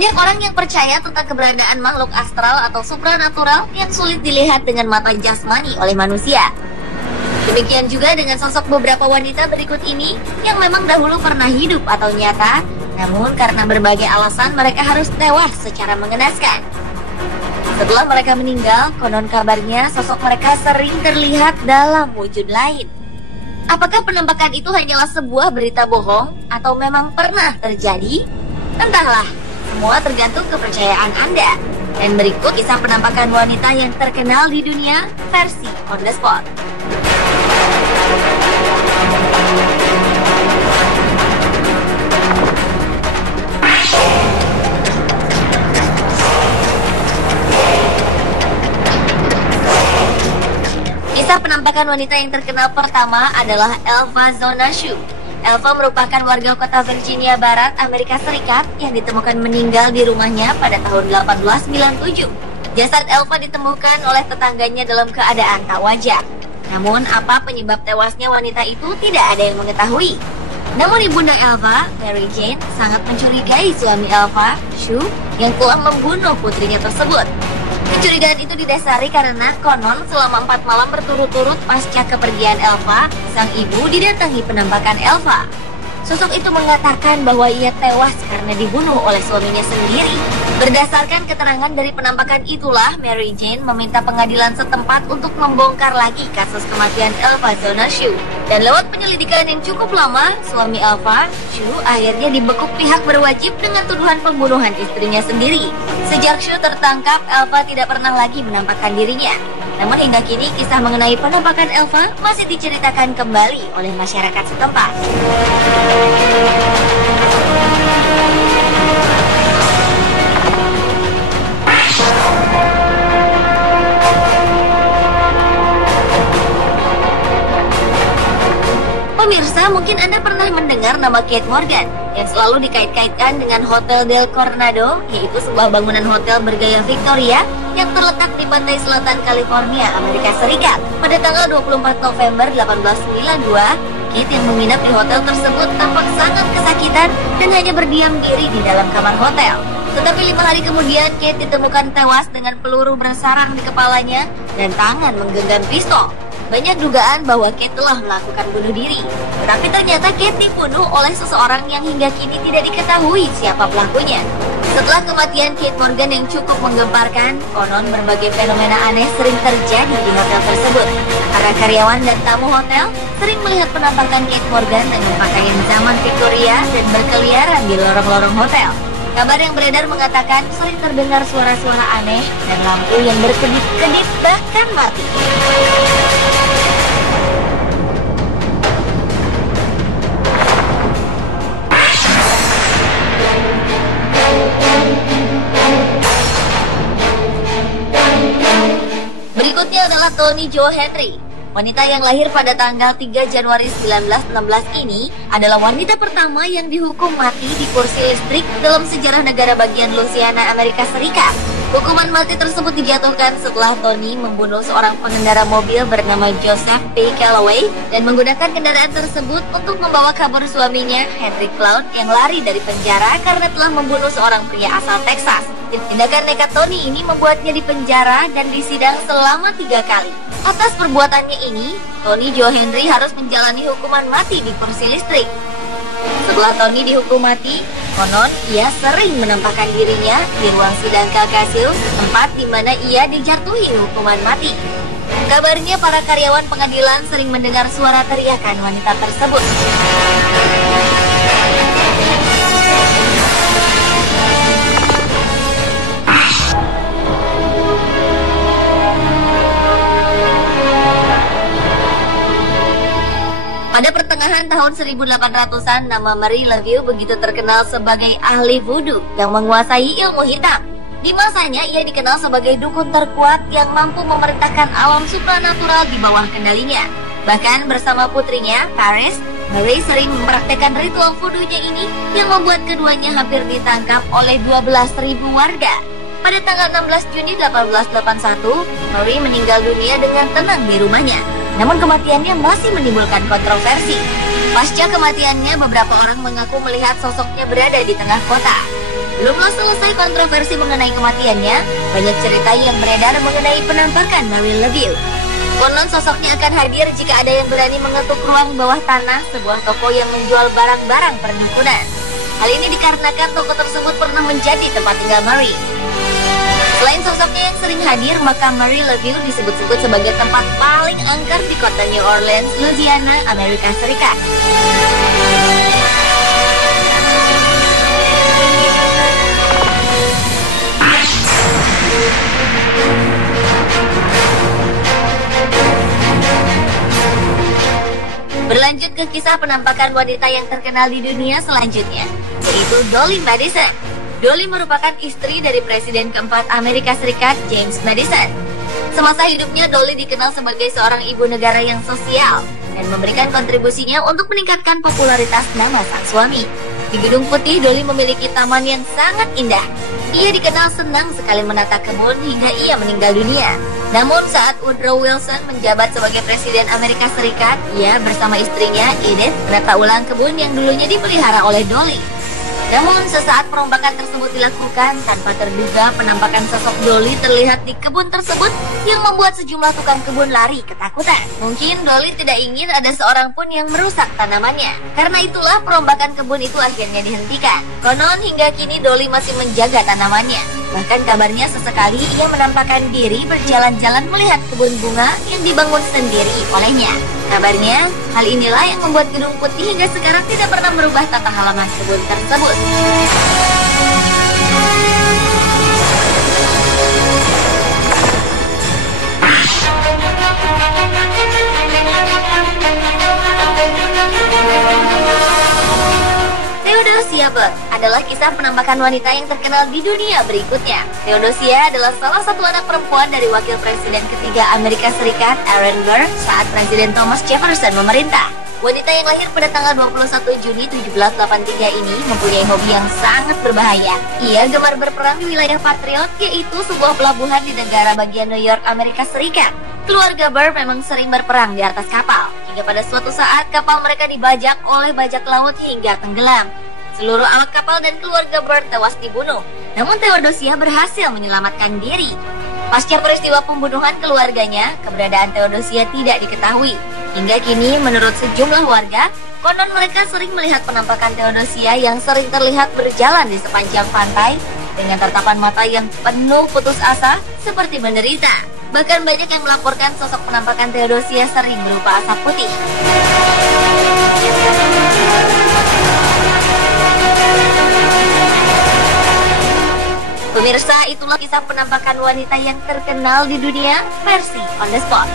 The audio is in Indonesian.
Banyak orang yang percaya tentang keberadaan makhluk astral atau supranatural yang sulit dilihat dengan mata jasmani oleh manusia. Demikian juga dengan sosok beberapa wanita berikut ini yang memang dahulu pernah hidup atau nyata, namun karena berbagai alasan mereka harus tewas secara mengenaskan. Setelah mereka meninggal, konon kabarnya sosok mereka sering terlihat dalam wujud lain. Apakah penampakan itu hanyalah sebuah berita bohong atau memang pernah terjadi? Entahlah, semua tergantung kepercayaan Anda. Dan berikut kisah penampakan wanita yang terkenal di dunia versi on the spot. Kisah penampakan wanita yang terkenal pertama adalah Elva Zonashu. Elva merupakan warga kota Virginia Barat, Amerika Serikat yang ditemukan meninggal di rumahnya pada tahun 1897. Jasad Elva ditemukan oleh tetangganya dalam keadaan tak wajar. Namun, apa penyebab tewasnya wanita itu tidak ada yang mengetahui. Namun ibunda Elva, Mary Jane, sangat mencurigai suami Elva, Shu, yang telah membunuh putrinya tersebut. Kecurigaan itu didasari karena konon selama 4 malam berturut-turut pasca kepergian Elva, sang ibu didatangi penampakan Elva. Sosok itu mengatakan bahwa ia tewas karena dibunuh oleh suaminya sendiri. Berdasarkan keterangan dari penampakan itulah, Mary Jane meminta pengadilan setempat untuk membongkar lagi kasus kematian Elva Zonashu. Dan lewat penyelidikan yang cukup lama, suami Elva, Shu, akhirnya dibekuk pihak berwajib dengan tuduhan pembunuhan istrinya sendiri. Sejak Shu tertangkap, Elva tidak pernah lagi menampakkan dirinya. Namun hingga kini kisah mengenai penampakan Elva masih diceritakan kembali oleh masyarakat setempat. Pemirsa, mungkin Anda pernah mendengar nama Kate Morgan yang selalu dikait-kaitkan dengan Hotel Del Coronado, yaitu sebuah bangunan hotel bergaya Victoria yang terletak di pantai selatan California, Amerika Serikat. Pada tanggal 24 November 1892, Kate yang menginap di hotel tersebut tampak sangat kesakitan dan hanya berdiam diri di dalam kamar hotel. Tetapi 5 hari kemudian, Kate ditemukan tewas dengan peluru bersarang di kepalanya dan tangan menggenggam pistol. Banyak dugaan bahwa Kate telah melakukan bunuh diri. Tetapi ternyata Kate dibunuh oleh seseorang yang hingga kini tidak diketahui siapa pelakunya. Setelah kematian Kate Morgan yang cukup menggemparkan, konon berbagai fenomena aneh sering terjadi di hotel tersebut. Para karyawan dan tamu hotel sering melihat penampakan Kate Morgan dengan pakaian zaman Victoria dan berkeliaran di lorong-lorong hotel. Kabar yang beredar mengatakan sering terdengar suara-suara aneh dan lampu yang berkedip-kedip bahkan mati. Berikutnya adalah Toni Jo Henry. Wanita yang lahir pada tanggal 3 Januari 1916 ini adalah wanita pertama yang dihukum mati di kursi listrik dalam sejarah negara bagian Louisiana, Amerika Serikat. Hukuman mati tersebut dijatuhkan setelah Toni membunuh seorang pengendara mobil bernama Joseph P. Calloway dan menggunakan kendaraan tersebut untuk membawa kabur suaminya, Henry Cloud, yang lari dari penjara karena telah membunuh seorang pria asal Texas. Tindakan nekat Toni ini membuatnya dipenjara dan disidang selama 3 kali. Atas perbuatannya ini, Toni Jo Henry harus menjalani hukuman mati di kursi listrik. Setelah Toni dihukum mati, konon ia sering menampakkan dirinya di ruang sidang Calcasieu, tempat di mana ia dijatuhi hukuman mati. Kabarnya para karyawan pengadilan sering mendengar suara teriakan wanita tersebut. Pada pertengahan tahun 1800-an, nama Marie Laveau begitu terkenal sebagai ahli voodoo yang menguasai ilmu hitam. Di masanya, ia dikenal sebagai dukun terkuat yang mampu memerintahkan alam supranatural di bawah kendalinya. Bahkan bersama putrinya, Paris, Marie sering mempraktekkan ritual voodoo-nya ini yang membuat keduanya hampir ditangkap oleh 12.000 warga. Pada tanggal 16 Juni 1881, Marie meninggal dunia dengan tenang di rumahnya. Namun kematiannya masih menimbulkan kontroversi. Pasca kematiannya, beberapa orang mengaku melihat sosoknya berada di tengah kota. Belum selesai kontroversi mengenai kematiannya, banyak cerita yang beredar mengenai penampakan Marie Laveau. Konon sosoknya akan hadir jika ada yang berani mengetuk ruang bawah tanah sebuah toko yang menjual barang-barang perdukunan. Hal ini dikarenakan toko tersebut pernah menjadi tempat tinggal Marie. Selain sosoknya yang sering hadir, maka Marie Laveau disebut-sebut sebagai tempat paling angker di kota New Orleans, Louisiana, Amerika Serikat. Berlanjut ke kisah penampakan wanita yang terkenal di dunia selanjutnya, yaitu Dolly Madison. Dolly merupakan istri dari Presiden keempat Amerika Serikat, James Madison. Semasa hidupnya, Dolly dikenal sebagai seorang ibu negara yang sosial dan memberikan kontribusinya untuk meningkatkan popularitas nama sang suami. Di Gedung Putih, Dolly memiliki taman yang sangat indah. Ia dikenal senang sekali menata kebun hingga ia meninggal dunia. Namun saat Woodrow Wilson menjabat sebagai Presiden Amerika Serikat, ia bersama istrinya Edith menata ulang kebun yang dulunya dipelihara oleh Dolly. Namun sesaat perombakan tersebut dilakukan, tanpa terduga penampakan sosok Dolly terlihat di kebun tersebut yang membuat sejumlah tukang kebun lari ketakutan. Mungkin Dolly tidak ingin ada seorang pun yang merusak tanamannya. Karena itulah perombakan kebun itu akhirnya dihentikan. Konon hingga kini Dolly masih menjaga tanamannya. Bahkan kabarnya sesekali ia menampakkan diri berjalan-jalan melihat kebun bunga yang dibangun sendiri olehnya. Kabarnya, hal inilah yang membuat Gedung Putih hingga sekarang tidak pernah merubah tata halaman kebun tersebut. Theodosia Burke adalah kisah penampakan wanita yang terkenal di dunia berikutnya. Theodosia adalah salah satu anak perempuan dari wakil presiden ketiga Amerika Serikat, Aaron Burr, saat Presiden Thomas Jefferson memerintah. Wanita yang lahir pada tanggal 21 Juni 1783 ini mempunyai hobi yang sangat berbahaya. Ia gemar berperang di wilayah Patriot, yaitu sebuah pelabuhan di negara bagian New York, Amerika Serikat. Keluarga Burr memang sering berperang di atas kapal, hingga pada suatu saat kapal mereka dibajak oleh bajak laut hingga tenggelam. Seluruh awak kapal dan keluarga Burr tewas dibunuh, namun Theodosia berhasil menyelamatkan diri. Pasca peristiwa pembunuhan keluarganya, keberadaan Theodosia tidak diketahui. Hingga kini, menurut sejumlah warga, konon mereka sering melihat penampakan Theodosia yang sering terlihat berjalan di sepanjang pantai dengan tatapan mata yang penuh putus asa seperti menderita. Bahkan banyak yang melaporkan sosok penampakan Theodosia sering berupa asap putih. Pemirsa, itulah kisah penampakan wanita yang terkenal di dunia versi On The Spot.